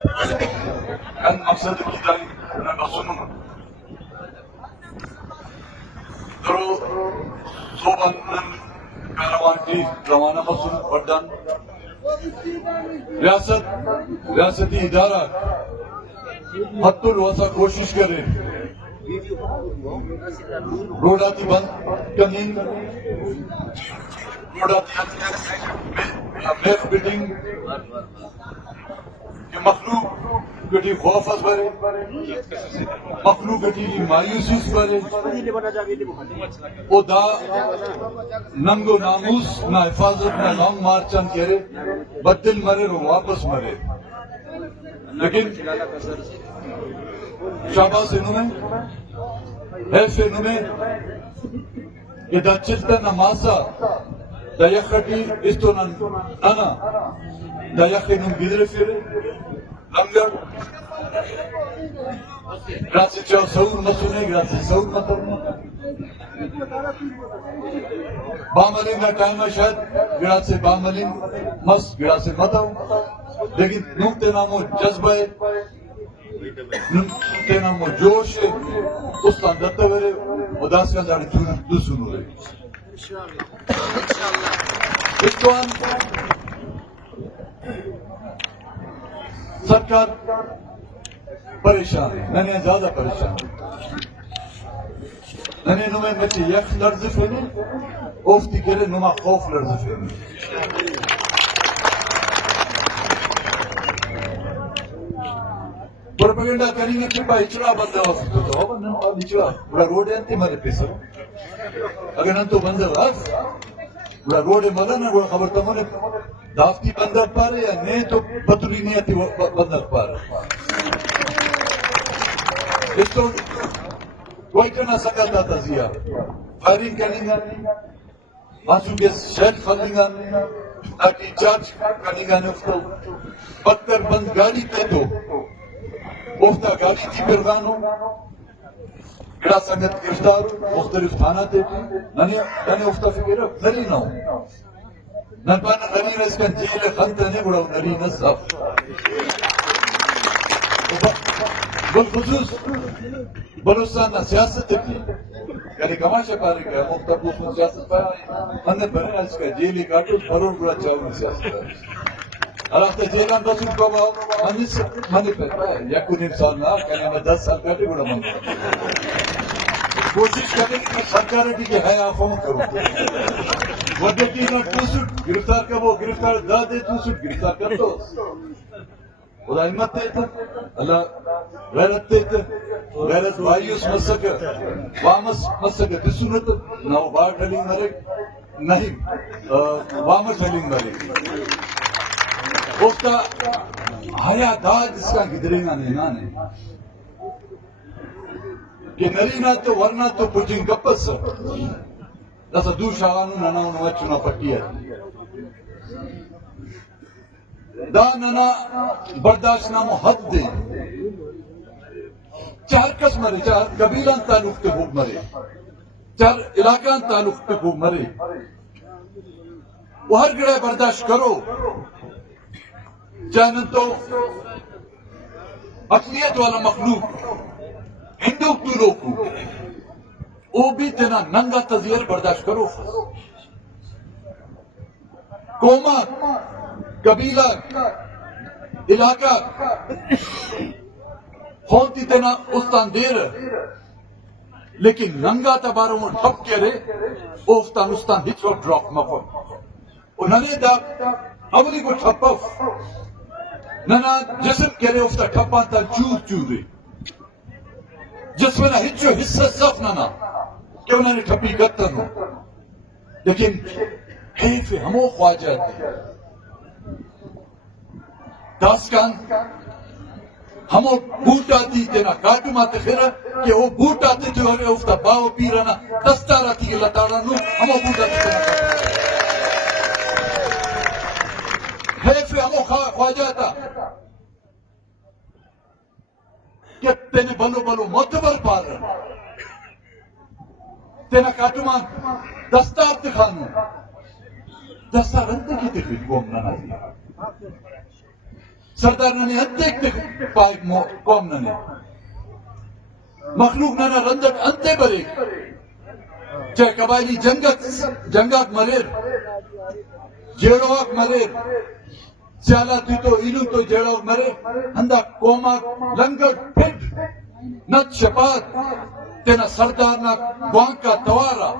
كان مقصد الكتاب أنا بصنع درو صوبا كاروانتي روانہ مصن وردن ریاستی ادارہ حت الوسع کوشش کرے روڈاتی بند کنین روڈاتی میف بلڈنگ کہ مخلوق گٹی خوف از بارے مخلوق گٹی مایوسی بارے او دا ننگو ناموس نہ حفاظت نہ لانگ مارچن کرے بدل مرے رو واپس مرے لیکن شاباس انہوں میں حیف انہوں میں کہ دا چلتا نماسا دا یخٹی استو نانا دا یخی نم گدر فیرے لنگر گراسی چاو سور مسونے گراسی سور مطرنے باملین کا ٹائم ہے شاید گراسی باملین مس گراسی مطر لیکن نمتے نامو جذبہ ہے نمتے نامو جوش ہے اس کا اندتا ہوئے اداس کا جانے چون دو سنو رہے اس کو ہم سرکار پریشان ہے میں نے زیادہ پریشان میں نے نمیں مچی یک لرز فینے افتی کرے نمہ خوف لرز فینے پروپیگنڈا کریں گے کہ با اچڑا بندہ ہو سکتا تو ہوا نم آب اچڑا بڑا روڈ ہے انتے مارے پیسر اگر نم تو بندہ راز بڑا روڈ ہے مدہ نا بڑا خبر تمہنے دافتی بندر پارے یا نہیں تو پتری نہیں آتی بندر پارے اس تو کوئی کرنا سکتا تھا زیادہ فائرنگ کریں گا آنسو کے شہر کھلیں گا اپنی چارج کریں گا نفتو پتر بند گاڑی پہ دو افتا گاڑی تھی پرگانو گڑا سنگت گرفتار مختلف تھانہ تے ننے افتا فکر نری نہ ہو نرپانا نری رس کا جیل خلطہ نہیں بڑا نری نصف بالخصوص بلوستان سیاست کی یعنی کماشا پارے گا مختلف سیاست پارے ہم نے بھرے اس کا جیلی کاٹو بھرون بڑا چاہوں سیاست پارے علاقہ جیلان بسن کو باؤ منی پہتا ہے یا کن انسان نہ کہنے میں 10 سال کاٹے بڑا من کوشش کریں کہ سرکارٹی کے ہے آنکھوں کرو وڈیٹی نہ ٹوسٹ گرفتار کا وہ گرفتار دا دے ٹوسٹ گرفتار کر دو خدا علمت دیتا اللہ غیرت دیتا غیرت وائیوس مسکر وامس مسکر دسونت نہ وہ بار ڈھلیں مرے نہیں وامس ڈھلیں مرے وقتا آیا داد اس کا گدرینہ نینا نے کہ نرینا تو ورنہ تو پوچھیں گپس دسا دو شاغانو نانا انہوں چنا پٹی ہے دا نانا برداشت نامو حد دے چار کس مرے چار قبیلان تعلق تے خوب مرے چار علاقان تعلق تے خوب مرے وہ ہر گڑے برداشت کرو چاہنے تو اقلیت والا مخلوق ہندو تو لوگوں او بھی تینا ننگا تذیر برداشت کرو قومت قبیلہ علاقہ خونتی تینا استان دیر لیکن ننگا تباروں میں ٹھپ کے رہے اوفتان استان ہچ وقت ڈراک مفر انہوں دا اولی کو ٹھپف ننا جسم کے رہے افتا ٹھپان تا چور چورے جس میں نہ ہچو حصہ صف ننا کہ انہوں نے ٹھپی گتن ہو لیکن حیف ہمو خواجہ دے داسکان ہمو بوٹا دی تینا کاٹو ماتے خیرہ کہ وہ بوٹا دی تو ہوئے افتا باو پیرانا دستارا تھی لطارا نو ہمو بوٹا دی تینا کاٹو حیف ہمو خواجہ تا کہ تینے بلو بلو معتبر پار رہا تینا کاٹو ماں دستار تکھانو دستار انتے کی تکھوئی قوم نہ نازی سردار نے انتے پائے قوم نے مخلوق نے رندت انتے برے چاہے قبائلی جنگات مریر جیڑوک مریر سیالات تو ایلو تو جیڑوک مریر ہندہ قومات لنگر پھٹ نت شپات تینا سردار نا وان کا توارا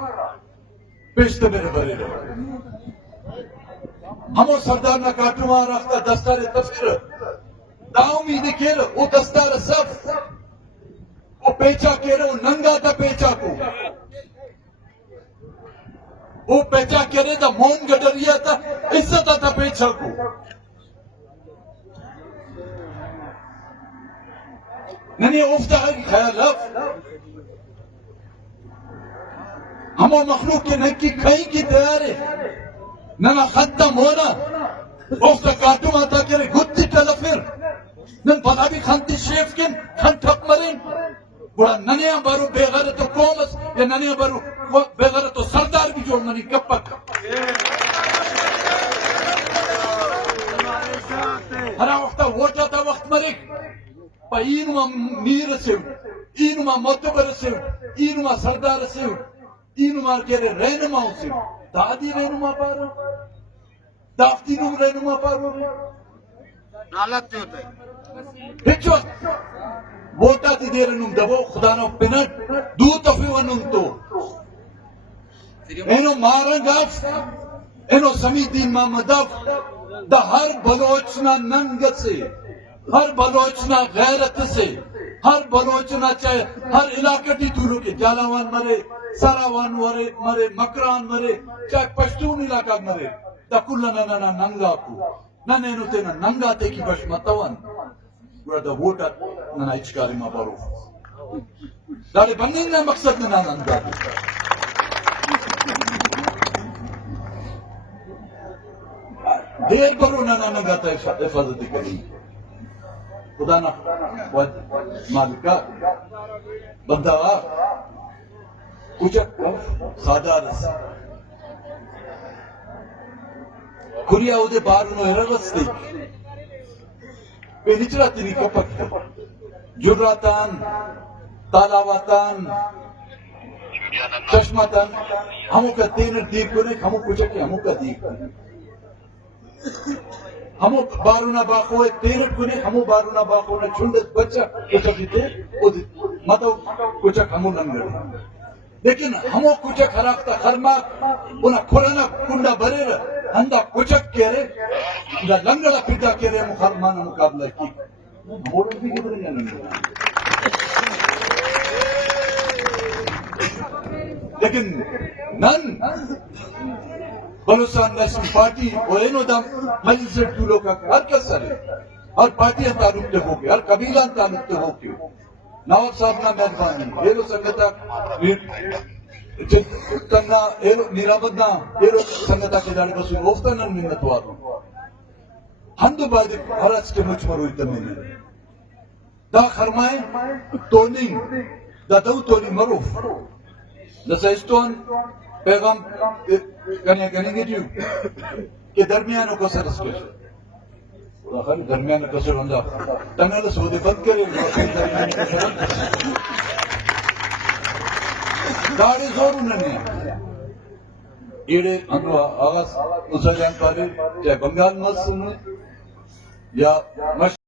پیشتے میرے برے رہے ہمو سردار نا کاٹوان رکھتا دستار تفسیر دا امیدی کھیل او دستار صف او پیچا کھیل او ننگا تا پیچا کو او پیچا کھیل دا مون گڈریا تا عزت تا پیچا کو ننی افتا ہے خیال اف ہمو مخلوق کے نکی کھائی کی تیارے ننا ختم ہونا افتا کاتو آتا کرے گھتی تلفر نن پتا بھی خانتی شیف کن خان ٹھپ مرین بڑا ننیا بارو بے غیرتو قومس یا ننیا بارو بے غیرتو سردار بھی جوڑ منی کپک ہرا وقتا ووٹا تا وقت مرک پا اینو میر سیو اینو معتبر سیو اینو سردار سیو اینو کہرے رہنما سیو دادی رہنما پارو دافتی نوم رہنما پارو نالت تے ہوتا ہے بچو ووٹا تی دیر نوم دبو خدا نو پنٹ دو تفیو نوم تو اینو مارنگاف اینو سمیدین محمداف دا ہر بلوچنا ننگت سے ہر بلوچنا غیرت سے ہر بلوچنا چاہے ہر علاقہ ٹی دورو کے جالاوان مرے ساراوان مرے مکران مرے چاہے پشتون علاقہ مرے دا کلا نانا ننگا کو نانینو تینا ننگا تے کی بش متوان گوڑا دا ووٹا نانا اچکاری ما بارو داڑے بننگ نا مقصد نانا ننگا دے دیر برو نانا ننگا تا حفاظتی کریں خدا نا مالکا بندہ کچھ سادہ رس کھریا او دے بارونو ارغس دی پہ نچرا تیری کپک جراتان تالاواتان چشماتان ہمو کا تینر دیکھ کنے ہمو کچھ کے ہمو کا دیکھ کنے ہمو بارونا باقوے تیرٹ کنے ہمو بارونا باقونا چھندت بچہ کچھ دیتے او دیتے مطلب کچھ ہمو ننگر لیکن ہمو کچھ خراکتا خرماک انہا کھولانا کنڈا برے رہا ہندہ کچھ کہہ رہے انہا لنگڑا پیدا کہہ رہے مخالمانا مقابلہ کی ہمو رہا بھی کدھر گیا لنگڑا لیکن نن بلوچستان نیشنل پارٹی اور اینو دا مجلس ٹولو کا ہر کس سرے ہر پارٹیاں تعلق تے ہو کے ہر قبیلان تعلق تے ہو کے نواب صاحب نا مہربانی ایلو سنگتا تنگا ایلو نیرابدنا ایلو سنگتا کے جانے بسو روفتہ نن منت وارو ہندو بعد حرچ کے مجھ مروی تمہیں دا خرمائیں تونی دا دو تونی مروف دسا استوان پیغام کرنے گے دیو کہ درمیانوں کو سرس کے درمیان کسر ہوندا تنگل سودے بند کرے درمیان کسر داڑی زور انہیں ایڑے ہندو آغاز مسلیان پارے چاہے بنگال مصر یا